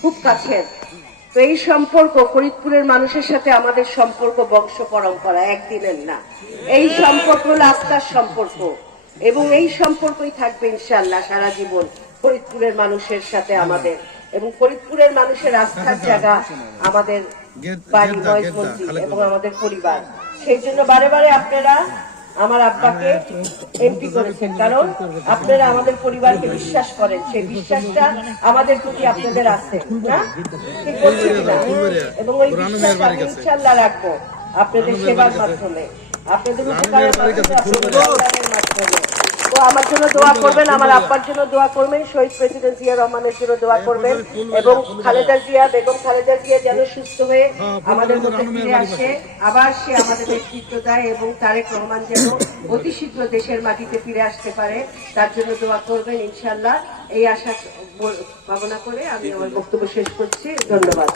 খুব কাছের। তো এই সম্পর্ক ফরিদপুরের মানুষের সাথে আমাদের সম্পর্ক বংশ পরম্পরা একদিনের না। এই সম্পর্ক হলো আত্মার সম্পর্ক। এবং এই সম্পর্কই থাকবে ইনশাল্লাহ সারা জীবন ফরিদপুরের মানুষের সাথে আমাদের। এবং ফরিদপুরের মানুষের আস্থার জায়গা আমাদের বাড়ি ময়মনসিং এবং আমাদের পরিবার। সেই জন্য বারে বারে আপনারা আমার আব্বাকে এমপি করেছেন। কারণ আপনারা আমাদের পরিবারকে বিশ্বাস করেন। সেই বিশ্বাসটা আমাদের প্রতি আপনাদের আছে না ঠিক বলছি কিনা? এবং ওই বিশ্বাস আমি ইনশাল্লাহ রাখব আপনাদের সেবার মাধ্যমে। আপনাদের উপকারের মাধ্যমে আপনাদের কল্যাণের মাধ্যমে তো আমার জন্য দোয়া করবেন আমার আব্বার জন্য দোয়া করবেন শহীদ প্রেসিডেন্ট জিয়া রহমানের জন্য দোয়া করবেন এবং খালেদা জিয়া বেগম খালেদা জিয়া যেন সুস্থ হয়ে আমাদের মধ্যে ফিরে আসে। আবার সে আমাদের নেতৃত্ব দেয় এবং তারেক রহমান যেন অতি শীঘ্র দেশের মাটিতে ফিরে আসতে পারে তার জন্য দোয়া করবেন ইনশাল্লাহ এই আশা কামনা করে আমি আমার বক্তব্য শেষ করছি। ধন্যবাদ।